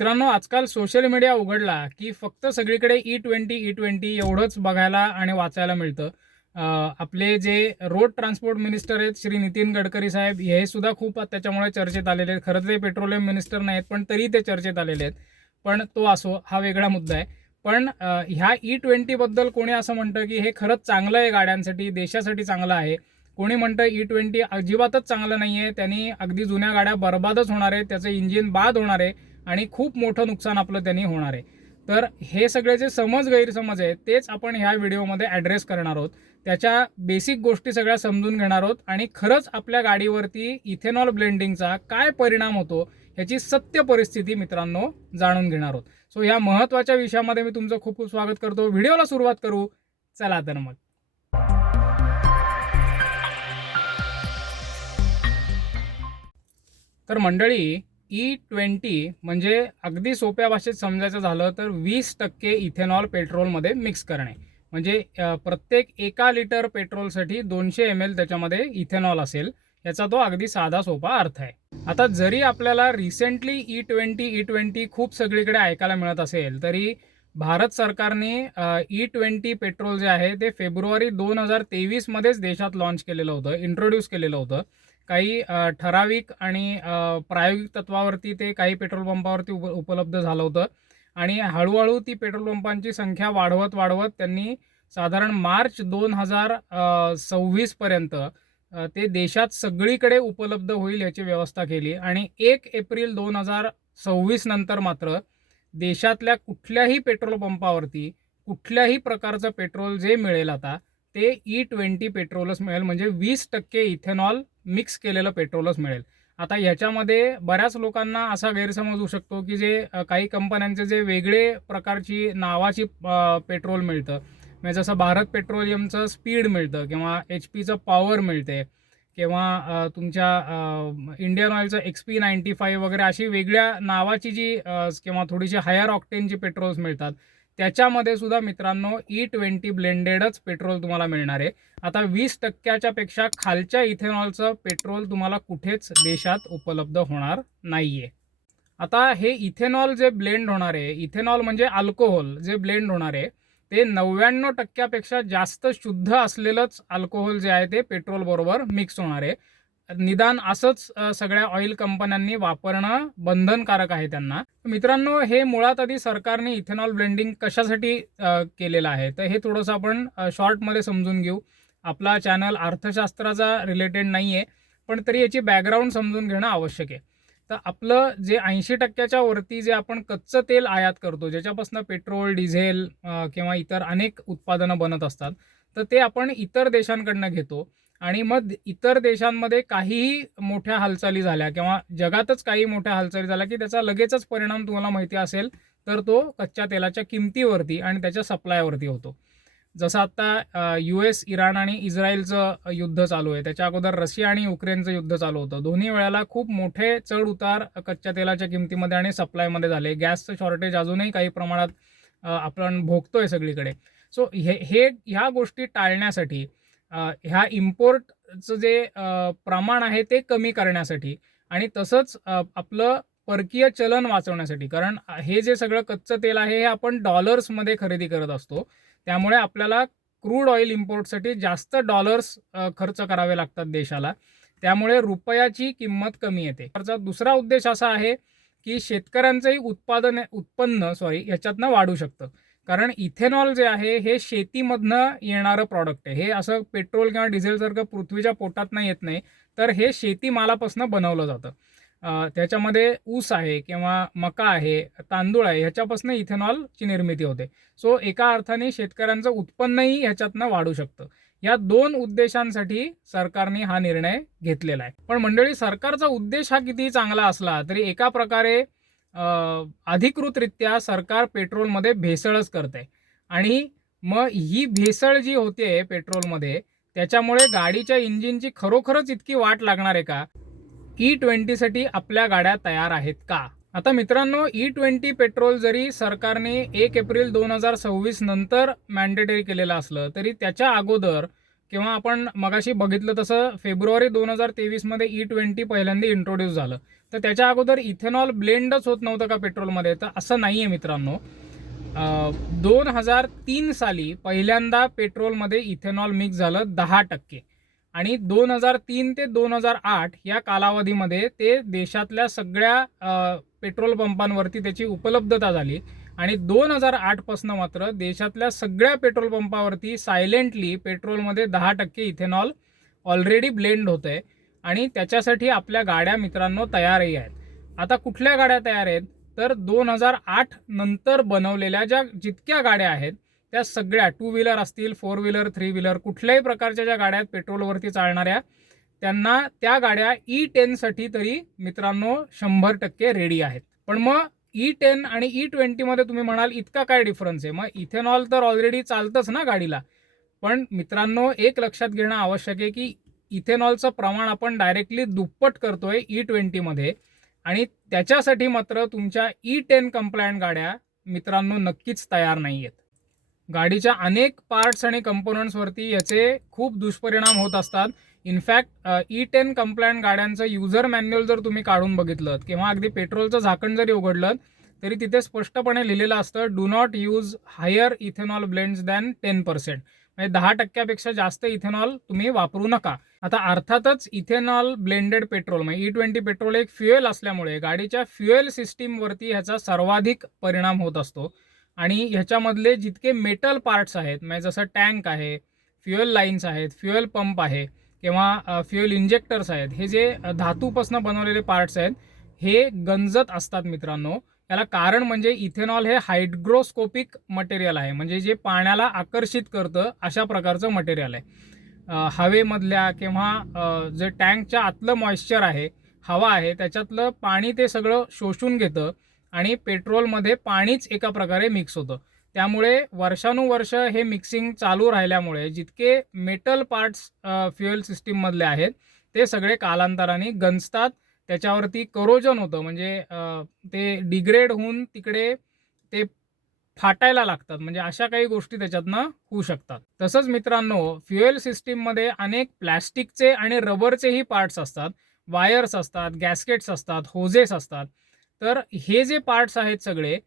मित्रांनो, आजकाल social media उघडला की फक्त सगळीकडे E20 एवढंच बघायला आणि वाचायला मिळतं. अ, आपले जे रोड ट्रान्सपोर्ट मिनिस्टर आहेत श्री नितीन गडकरी साहेब, हे सुद्धा खूप त्याच्यामुळे चर्चेत आलेले आहेत. खरं तर ते पेट्रोलियम मिनिस्टर नाहीत, पण तरी ते चर्चेत आलेले आहेत. पण तो असो, हा वेगळा मुद्दा आहे. पण ह्या E20 बद्दल कोणी असं म्हणतं की हे खरंच चांगलं आहे गाड्यांसाठी, देशासाठी चांगलं आहे. कोणी म्हणतं E20 अजिबातच चांगलं नाहीये, त्यांनी अगदी जुन्या गाड्या बरबादच होणार आहे, त्याचं इंजिन बाद होणार आहे आणि खूप मोठं नुकसान आपलं त्यांनी होणार आहे. तर हे सगळे जे गैरसमज आहेत तेच आपण ह्या व्हिडिओमध्ये ॲड्रेस करणार आहोत. त्याच्या बेसिक गोष्टी सगळ्या समजून घेणार आहोत आणि खरंच आपल्या गाडीवरती इथेनॉल ब्लेंडिंगचा काय परिणाम होतो ह्याची सत्य परिस्थिती मित्रांनो जाणून घेणार आहोत. सो ह्या महत्त्वाच्या विषयामध्ये मी तुमचं खूप खूप स्वागत करतो. व्हिडिओला सुरुवात करू. चला तर मग. तर मंडळी, E20 म्हणजे अगदी सोप्या भाषेत समजायचं झालं तर 20% इथेनॉल पेट्रोलमध्ये मिक्स करणे. म्हणजे प्रत्येक 1 लिटर पेट्रोलसाठी 200 ml त्याच्यामध्ये इथेनॉल असेल. याचा तो अगदी साधा सोपा अर्थ आहे. आता जरी आपल्याला रिसेंटली E20 खूप सगळीकडे ऐकायला मिळत असेल, तरी भारत सरकारने E20 पेट्रोल जे आहे ते फेब्रुवारी 2023 मध्येच देशात लॉन्च केलेलं होतं, इंट्रोड्यूस केलेलं होतं. काही ठराविक आणि प्रायोगिक तत्वावरती ते काही पेट्रोल पंपावरती उपलब्ध झालं होतं आणि हळूहळू ती पेट्रोल पंपांची संख्या वाढवत वाढवत त्यांनी साधारण मार्च 2026 पर्यंत ते देशात सगळीकडे उपलब्ध होईल याची व्यवस्था केली आणि 1 एप्रिल 2026 नंतर मात्र देशातल्या कुठल्याही पेट्रोल पंपावरती कुठल्याही प्रकारचं पेट्रोल जे मिळेल आता ते E20 पेट्रोलच मिळेल. म्हणजे 20% इथेनॉल मिक्स केलेलं पेट्रोलच मिळेल. आता ह्याच्यामध्ये बऱ्याच लोकांना असा गैरसमज होऊ शकतो की जे काही कंपन्यांचे जे वेगळे प्रकारची नावाची पेट्रोल मिळतं, म्हणजे जसं भारत पेट्रोलियमचं स्पीड मिळतं किंवा HP पॉवर मिळते किंवा तुमच्या इंडियन ऑइलचं XP95 वगैरे अशी वेगळ्या नावाची जी किंवा थोडीशी हायर ऑक्टेनची पेट्रोल्स मिळतात. त्याच्यामध्ये सुद्धा मित्रांनो E20 ब्लेंडेडच पेट्रोल तुम्हाला मिळणार आहे. आता 20% पेक्षा खालच्या इथेनॉलचं पेट्रोल तुम्हाला कुठेच देशात उपलब्ध होणार नाहीये. आता हे इथेनॉल जे ब्लेंड होणार आहे, इथेनॉल म्हणजे अल्कोहोल जे ब्लेंड होणार आहे, ते 99% पेक्षा जास्त शुद्ध असलेलंच अल्कोहोल जे आहे ते पेट्रोल बरोबर मिक्स होणार आहे. निदान असंच सगळ्या ऑइल कंपन्यांनी वापरणं बंधनकारक आहे त्यांना. मित्रांनो, हे मुळात आधी सरकारने इथेनॉल ब्लेंडिंग कशासाठी केलेलं आहे, तर हे थोडंसं आपण शॉर्टमध्ये समजून घेऊ. आपला चॅनल अर्थशास्त्राचा रिलेटेड नाही आहे, पण तरी याची बॅकग्राऊंड समजून घेणं आवश्यक आहे. तर आपलं जे 80% वरती जे आपण कच्चं तेल आयात करतो, ज्याच्यापासून पेट्रोल, डिझेल किंवा इतर अनेक उत्पादनं बनत असतात, तर ते आपण इतर देशांकडनं घेतो आणि मग इतर देशांमध्ये काहीही मोठ्या हालचाली झाल्या किंवा जगातच काही मोठ्या हालचाली झाल्या, की त्याचा लगेचच परिणाम तुम्हाला माहिती असेल, तर तो कच्च्या तेलाच्या किमतीवरती आणि त्याच्या सप्लायवरती होतो. जसं आता US, इराण आणि इस्रायलचं युद्ध चालू आहे. त्याच्या अगोदर रशिया आणि युक्रेनचं युद्ध चालू होतं. दोन्ही वेळेला खूप मोठे चढ-उतार कच्च्या तेलाच्या किमतीमध्ये आणि सप्लायमध्ये झाले. गॅसचं शॉर्टेज अजूनही काही प्रमाणात आपण भोगतोय सगळीकडे. सो ह्या गोष्टी टाळण्यासाठी ह्या इम्पोर्टचं जे प्रमाण आहे ते कमी करण्यासाठी आणि तसंच आपलं परकीय चलन वाचवण्यासाठी, कारण हे जे सगळं कच्चं तेल आहे हे आपण डॉलर्समध्ये खरेदी करत असतो. त्यामुळे आपल्याला क्रूड ऑइल इम्पोर्टसाठी जास्त डॉलर्स खर्च करावे लागतात देशाला. त्यामुळे रुपयाची किंमत कमी येते. त्याचा दुसरा उद्देश असा आहे की शेतकऱ्यांचंही उत्पन्न ह्याच्यातनं वाढू शकतं. कारण इथेनॉल जे आहे हे शेतीमधनं येणारं प्रॉडक्ट आहे. हे असं पेट्रोल किंवा डिझेलसारखं पृथ्वीच्या पोटातनं येत नाही, तर हे शेतीमालापासून बनवलं जातं. त्याच्यामध्ये ऊस आहे किंवा मका आहे, तांदूळ आहे, ह्याच्यापासून इथेनॉलची निर्मिती होते. सो एका अर्थाने शेतकऱ्यांचं उत्पन्नही ह्याच्यातनं वाढू शकतं. या 2 उद्देशांसाठी सरकारने हा निर्णय घेतलेला आहे. पण मंडळी, सरकारचा उद्देश हा कितीही चांगला असला तरी एका प्रकारे अधिकृतरित्या सरकार पेट्रोलमध्ये भेसळच करते आणि मग ही भेसळ जी होते पेट्रोलमध्ये, त्याच्यामुळे गाडीच्या इंजिनची खरोखरच इतकी वाट लागणार आहे का? E20साठी आपल्या गाड्या तयार आहेत का? आता मित्रांनो, E20 पेट्रोल जरी सरकारने 1 एप्रिल 2026 नंतर मॅन्डेटरी केलेलं असलं, तरी त्याच्या अगोदर किंवा आपण मगाशी बघितलं तसं फेब्रुवारी 2023मध्ये E20 पहिल्यांदा इंट्रोड्यूस झालं. तर त्याच्या अगोदर इथेनॉल ब्लेंडच होत नव्हतं का पेट्रोलमध्ये? तर असं नाही आहे मित्रांनो. 2003 साली पहिल्यांदा पेट्रोलमध्ये इथेनॉल मिक्स झालं 10%. आणि 2003 ते 2008 या कालावधीमध्ये ते देशातल्या सगळ्या पेट्रोल पंपांवरती त्याची उपलब्धता झाली. आणि 2008 पासून मात्र देशातल्या सगळ्या पेट्रोल पंपावरती सायलेंटली पेट्रोलमध्ये 10% इथेनॉल ऑलरेडी ब्लेंड होत आहे. आणि त्याच्यासाठी आपल्या गाड्या मित्रांनो तयारही आहेत. आता कुठल्या गाड्या तयार आहेत? तर 2008 नंतर बनवलेल्या जितक्या गाड्या आहेत त्या सगळ्या 2 व्हीलर असतील, 4 व्हीलर, 3 व्हीलर, कुठल्याही प्रकारच्या ज्या गाड्या आहेत पेट्रोलवरती चालणाऱ्या, त्यांना त्या गाड्या E10 साठी तरी मित्रांनो 100% रेडी आहेत. पण मग E10 आणि E20 मध्ये तुम्ही म्हणाल इतका काय डिफरन्स आहे? मग इथेनॉल तर ऑलरेडी चालतंच ना गाडीला. पण मित्रांनो एक लक्षात घेणं आवश्यक आहे की इथेनॉलचं प्रमाण आपण डायरेक्टली दुप्पट करतोय E20 मध्ये. आणि त्याच्यासाठी मात्र तुमच्या E10 कंप्लायंट गाड्या मित्रांनो नक्कीच तयार नाही आहेत. गाडीच्या अनेक पार्ट्स आणि कंपोनंट्सवरती याचे खूप दुष्परिणाम होत असतात. इनफॅक्ट E10 कंप्लायंट गाड्यांचं युजर मॅन्युअल जर तुम्ही काढून बघितलं किंवा अगदी पेट्रोलचं झाकण जरी उघडलं तरी तिथे स्पष्टपणे लिहिलेलं असतं, do not use higher ethanol blends than 10%. म्हणजे 10%पेक्षा जास्त इथेनॉल तुम्ही वापरू नका. आता अर्थातच इथेनॉल ब्लेंडेड पेट्रोल म्हणजे E20 पेट्रोल एक फ्युएल असल्यामुळे गाडीच्या फ्युएल सिस्टीमवरती ह्याचा सर्वाधिक परिणाम होत असतो. आणि ह्याच्यामधले जितके मेटल पार्ट्स आहेत म्हणजे जसं टँक आहे, फ्युएल लाईन्स आहेत, फ्युएल पंप आहे किंवा फ्युएल इंजेक्टर्स आहेत, हे जे धातूपासून बनवलेले पार्ट्स आहेत हे गंजत असतात मित्रांनो. याला कारण म्हणजे इथेनॉल हे हायड्रोस्कोपिक मटेरियल आहे, म्हणजे जे पाण्याला आकर्षित करतं अशा प्रकारचं मटेरियल आहे. हवेमधल्या किंवा जे टँकच्या आतलं मॉइश्चर आहे, हवा आहे, त्याच्यातलं पाणी ते सगळं शोषून घेतं आणि पेट्रोलमध्ये पाणीच एका प्रकारे मिक्स होतं. त्यामुळे वर्षानुवर्ष हे मिक्सिंग चालू राहिल्यामुळे जितके मेटल पार्ट्स फ्युएल सिस्टीममधले आहेत ते सगळे कालांतराने गंजतात. त्याच्यावरती करोजन होतं, म्हणजे ते डिग्रेड होऊन तिकडे ते फाटायला लागतात. म्हणजे अशा काही गोष्टी त्याच्यातनं होऊ शकतात. तसंच मित्रांनो फ्युएल सिस्टीममध्ये अनेक प्लॅस्टिकचे आणि रबरचेही पार्ट्स असतात, वायर्स असतात, गॅस्केट्स असतात, होजेस असतात. तर हे जे पार्ट्स आहेत सगळे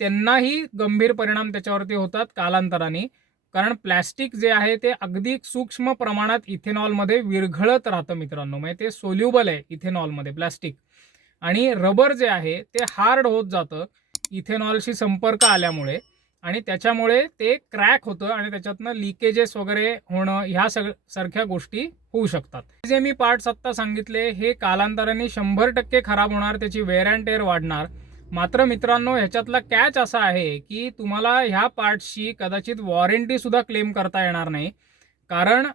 त्यांनाही गंभीर परिणाम त्याच्यावरती होतात कालांतराने. कारण प्लॅस्टिक जे आहे ते अगदी सूक्ष्म प्रमाणात इथेनॉलमध्ये विरघळत राहतं मित्रांनो. म्हणजे ते सोल्युबल आहे इथेनॉलमध्ये प्लॅस्टिक. आणि रबर जे आहे ते हार्ड होत जातं इथेनॉलशी संपर्क आल्यामुळे आणि त्याच्यामुळे ते क्रॅक होतं आणि त्याच्यातनं लिकेजेस वगैरे होणं ह्या सारख्या गोष्टी होऊ शकतात. जे मी पार्ट्स आत्ता सांगितले हे कालांतराने 100% खराब होणार, त्याची वेअर अँड टेअर वाढणार. मात्र मित्रांनो ह्याच्यातला कॅच असा आहे की तुम्हाला ह्या पार्ट्सची कदाचित वॉरंटी सुद्धा क्लेम करता येणार नाही. कारण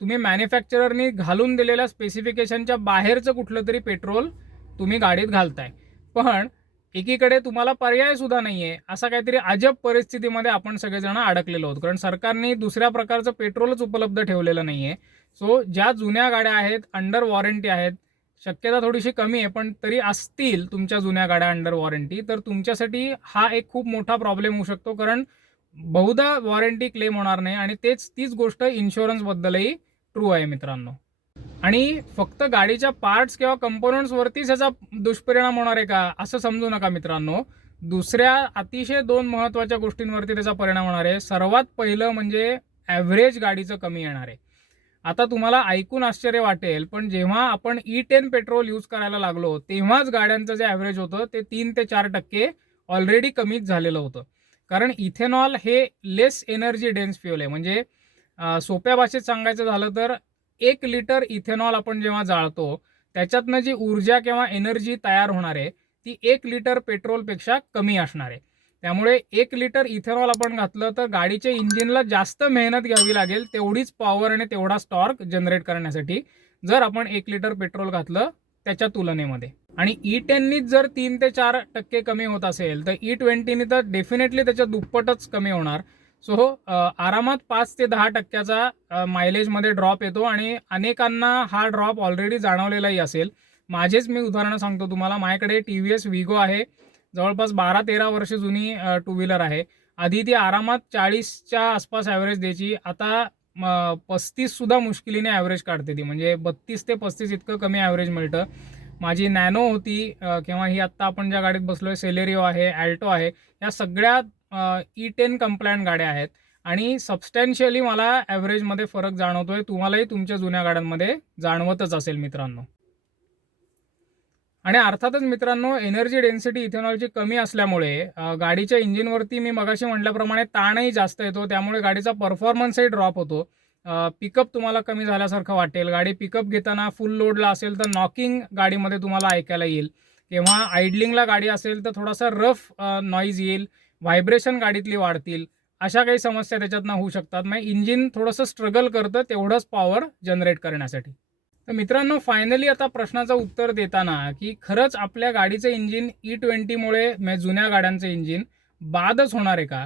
तुम्ही मॅन्युफॅक्चररनी घालून दिलेल्या स्पेसिफिकेशनच्या बाहेरचं कुठलं तरी पेट्रोल तुम्ही गाडीत घालताय. पण एकीकडे तुम्हाला पर्याय सुद्धा नाहीये. असा काहीतरी अजब परिस्थितीमध्ये आपण सगळेजण अडकलेलो आहोत. कारण सरकारने दुसऱ्या प्रकारचं पेट्रोलच उपलब्ध ठेवलेलं नाहीये. सो ज्या जुन्या गाड्या आहेत अंडर वॉरंटी आहेत, शक्यता थोडीशी कमी आहे पण तरी असतील तुमच्या जुन्या गाड्या अंडर वॉरंटी, तर तुमच्यासाठी हा एक खूप मोठा प्रॉब्लेम होऊ शकतो. कारण बहुधा वॉरंटी क्लेम होणार नाही आणि तीच गोष्ट इन्शुरन्सबद्दलही ट्रू आहे मित्रांनो. आणि फक्त गाडीच्या पार्ट्स किंवा कंपोनंट्सवरतीच याचा दुष्परिणाम होणार आहे का असं समजू नका मित्रांनो. दुसऱ्या अतिशय 2 महत्त्वाच्या गोष्टींवरती त्याचा परिणाम होणार आहे. सर्वात पहिलं म्हणजे ॲव्हरेज गाडीचं कमी येणार आहे. आता तुम्हाला ऐकून आश्चर्य वाटेल पण जेव्हा आपण E10 पेट्रोल यूज करायला लागलो तेव्हाच गाड्यांचं जे ॲव्हरेज होतं ते 3 ते 4% ऑलरेडी कमीच झालेलं होतं. कारण इथेनॉल हे लेस एनर्जी डेन्स फ्युएल आहे. म्हणजे सोप्या भाषेत सांगायचं झालं तर 1 लिटर इथेनॉल आपण जेव्हा जाळतो त्याच्यातनं जी ऊर्जा किंवा एनर्जी तयार होणार आहे ती 1 लिटर पेट्रोलपेक्षा कमी असणार आहे. त्यामुळे 1 लिटर इथेनॉल आपण घातलं तर गाडीच्या इंजिनला जास्त मेहनत घ्यावी लागेल तेवढीच पॉवर आणि तेवढा टॉर्क जनरेट करण्यासाठी, जर आपण 1 लिटर पेट्रोल घातलं त्याच्या तुलनेमध्ये. आणि E10नीच जर 3 ते 4% कमी होत असेल तर E20नी तर डेफिनेटली त्याच्या दुप्पटच कमी होणार. सो आरामात 5 ते 10%चा मायलेजमध्ये ड्रॉप येतो आणि अनेकांना हा ड्रॉप ऑलरेडी जाणवलेलाही असेल. माझेच मी उदाहरणं सांगतो तुम्हाला. माझ्याकडे TVS विगो आहे, जवळपास 12-13 वर्ष जुनी 2 व्हीलर आहे. आधी ती आरामात 40च्या आसपास ॲव्हरेज द्यायची. आता 35सुद्धा मुश्किलीने ॲव्हरेज काढते ती, म्हणजे 32 ते 35 इतकं कमी ॲव्हरेज मिळतं. माझी नॅनो होती किंवा ही आत्ता आपण ज्या गाडीत बसलो आहे सेलेरिओ आहे, अल्टो आहे, या सगळ्या E10 कंप्लायंट गाड्या आहेत आणि सबस्टॅन्शियली मला ॲव्हरेजमध्ये फरक जाणवतोय. तुम्हालाही तुमच्या जुन्या गाड्यांमध्ये जाणवतच असेल मित्रांनो. आणि अर्थातच मित्रांनो, एनर्जी डेन्सिटी इथेनॉलची कमी असल्यामुळे गाडीच्या इंजिनवरती मी मगाशी म्हटल्याप्रमाणे ताणही जास्त येतो, त्यामुळे गाडीचा परफॉर्मन्सही ड्रॉप होतो. पिकअप तुम्हाला कमी झाल्यासारखं वाटेल. गाडी पिकअप घेताना फुल लोडला असेल तर नॉकिंग गाडीमध्ये तुम्हाला ऐकायला येईल किंवा आयडलिंगला गाडी असेल तर थोडासा रफ नॉईज येईल, व्हायब्रेशन गाडीतली वाढतील. अशा काही समस्या त्याच्यातनं होऊ शकतात. मग इंजिन थोडंसं स्ट्रगल करतं तेवढंच पॉवर जनरेट करण्यासाठी. तर मित्रांनो, फायनली आता प्रश्नाचं उत्तर देताना की खरंच आपल्या गाडीचं इंजिन E20मुळे म्हणजे जुन्या गाड्यांचं इंजिन बादच होणार आहे का?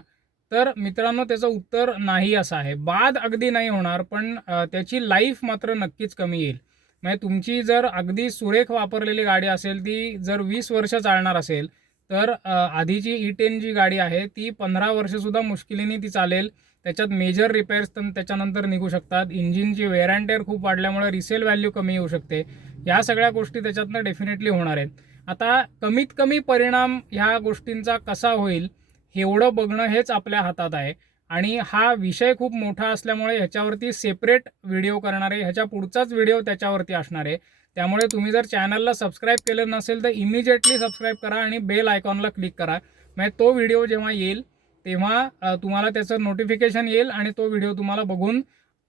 तर मित्रांनो, त्याचं उत्तर नाही असं आहे. बाद अगदी नाही होणार, पण त्याची लाईफ मात्र नक्कीच कमी येईल. म्हणजे तुमची जर अगदी सुरेख वापरलेली गाडी असेल, ती जर 20 वर्ष चालणार असेल, तर आधीची E10 जी गाडी आहे ती 15 वर्षसुद्धा मुश्किलीने ती चालेल. त्याच्यात मेजर रिपेअर्स तर त्याच्यानंतर निघू शकतात. इंजिनची वेअर अँड टेअर खूप वाढल्यामुळे रिसेल व्हॅल्यू कमी येऊ शकते. या सगळ्या गोष्टी त्याच्यातनं डेफिनेटली होणार आहेत. आता कमीत कमी परिणाम ह्या गोष्टींचा कसा होईल एवढं बघणं हेच आपल्या हातात आहे. आणि हा विषय खूप मोठा असल्यामुळे ह्याच्यावरती सेपरेट व्हिडिओ करणार आहे. ह्याच्या पुढचाच व्हिडिओ त्याच्यावरती असणार आहे. त्यामुळे तुम्ही जर चॅनलला सबस्क्राईब केलं नसेल तर इमिजिएटली सबस्क्राईब करा आणि बेल आयकॉनला क्लिक करा. म्हणजे तो व्हिडिओ जेव्हा येईल तेव्हा तुम्हाला त्याचं नोटिफिकेशन येईल आणि तो व्हिडिओ तुम्हाला बघून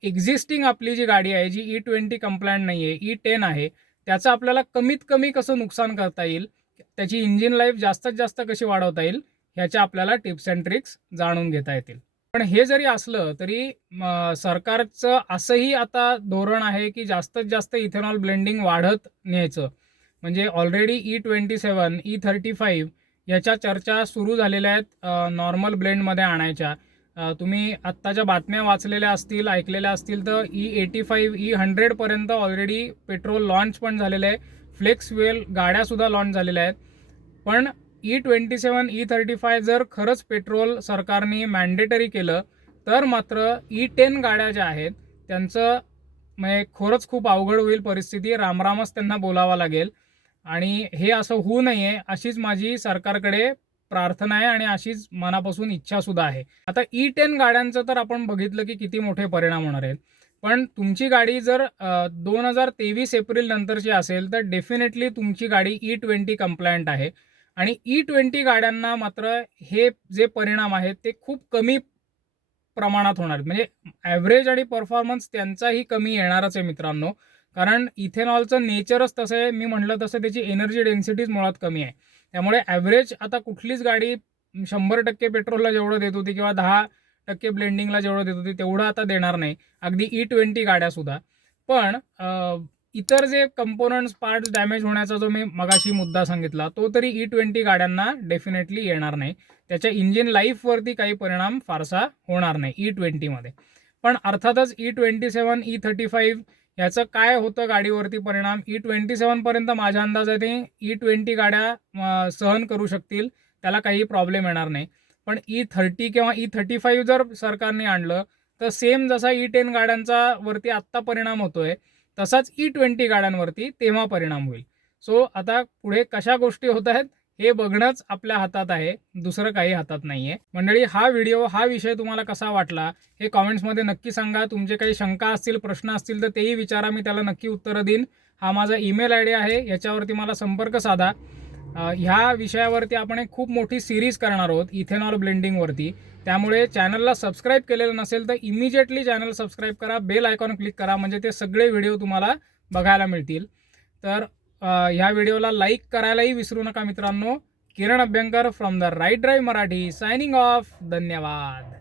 एक्झिस्टिंग आपली जी गाडी आहे, जी E20 कंप्लायंट नाही आहे, E10 आहे, त्याचं आपल्याला कमीत कमी कसं नुकसान करता येईल, त्याची इंजिन लाईफ जास्तीत जास्त कशी वाढवता येईल, ह्याच्या आपल्याला टिप्स अँड ट्रिक्स जाणून घेता येतील. पण हे जरी असलं तरी सरकारचं असंही आता धोरण आहे की जास्तीत जास्त इथेनॉल ब्लेंडिंग वाढत न्यायचं. म्हणजे ऑलरेडी E27, E35 याच्या चर्चा सुरू झालेल्या आहेत नॉर्मल ब्लेंडमध्ये आणायच्या. तुम्ही आत्ताच्या बातम्या वाचलेल्या असतील, ऐकलेल्या असतील तर E85, E100पर्यंत ऑलरेडी पेट्रोल लॉन्च पण झालेलं आहे. फ्लेक्स वेल गाड्यासुद्धा लॉन्च झालेल्या आहेत. पण E27, E35 जर खरंच पेट्रोल सरकारने मॅन्डेटरी केलं तर मात्र E10 गाड्या ज्या आहेत त्यांचं म्हणजे खरंच खूप अवघड होईल परिस्थिती. रामरामच त्यांना बोलावा लागेल. आणि हे असं होऊ नये अशीच माझी सरकारकडे प्रार्थना आहे आणि अशीच मनापासून इच्छासुद्धा आहे. आता E10 गाड्यांचं तर आपण बघितलं की किती मोठे परिणाम होणार आहेत. पण तुमची गाडी जर 2023 एप्रिल नंतरची असेल तर डेफिनेटली तुमची गाडी E20 कंप्लायंट आहे. आणि E20 गाड्यांना मात्र हे जे परिणाम आहेत ते खूप कमी प्रमाणात होणार आहेत. म्हणजे ॲव्हरेज आणि परफॉर्मन्स त्यांचाही कमी येणारच आहे मित्रांनो. कारण इथेनॉलचं नेचरच तसं आहे. मी म्हटलं तसं त्याची एनर्जी डेन्सिटीज मुळात कमी आहे. त्यामुळे ॲव्हरेज आता कुठलीच गाडी 100% पेट्रोलला जेवढं देत होती किंवा 10% ब्लेंडिंगला जेवढं देत होती तेवढं आता देणार नाही. अगदी E20 गाड्यासुद्धा. पण इतर जे कंपोनंट्स, पार्ट्स डॅमेज होण्याचा जो मी मगाशी मुद्दा सांगितला तो तरी E20 गाड्यांना डेफिनेटली येणार नाही. त्याच्या इंजिन लाईफवरती काही परिणाम फारसा होणार नाही E20मध्ये. पण अर्थातच E27, E35 याचं काय होतं गाडीवरती परिणाम, E27पर्यंत माझ्या अंदाजाने E20 गाड्या सहन करू शकतील, त्याला काही प्रॉब्लेम येणार नाही. पण E30 किंवा E35 जर सरकारने आणलं तर सेम जसा E10 गाड्यांचा वरती आत्ता परिणाम होतोय तसाच E20 गाड्यांवरती तेव्हा परिणाम होईल. सो आता पुढे कशा गोष्टी होत आहेत हे बघणंच आपल्या हातात आहे, दुसरं काही हातात नाही आहे. मंडळी, हा व्हिडिओ, हा विषय तुम्हाला कसा वाटला हे कॉमेंट्समध्ये नक्की सांगा. तुमचे काही शंका असतील, प्रश्न असतील तर तेही विचारा, मी त्याला नक्की उत्तरं देईन. हा माझा ईमेल ID आहे, याच्यावरती मला संपर्क साधा. ह्या विषयावरती आपण एक खूप मोठी सिरीज करणार आहोत इथेनॉल ब्लेंडिंगवरती. त्यामुळे चॅनलला सबस्क्राईब केलेलं नसेल तर इमिजिएटली चॅनल सबस्क्राईब करा, बेल आयकॉन क्लिक करा, म्हणजे ते सगळे व्हिडिओ तुम्हाला बघायला मिळतील. तर ह्या व्हिडिओला लाईक करायलाही विसरू नका मित्रांनो. Kiran Abhyankar from the right drive Marathi signing off. धन्यवाद.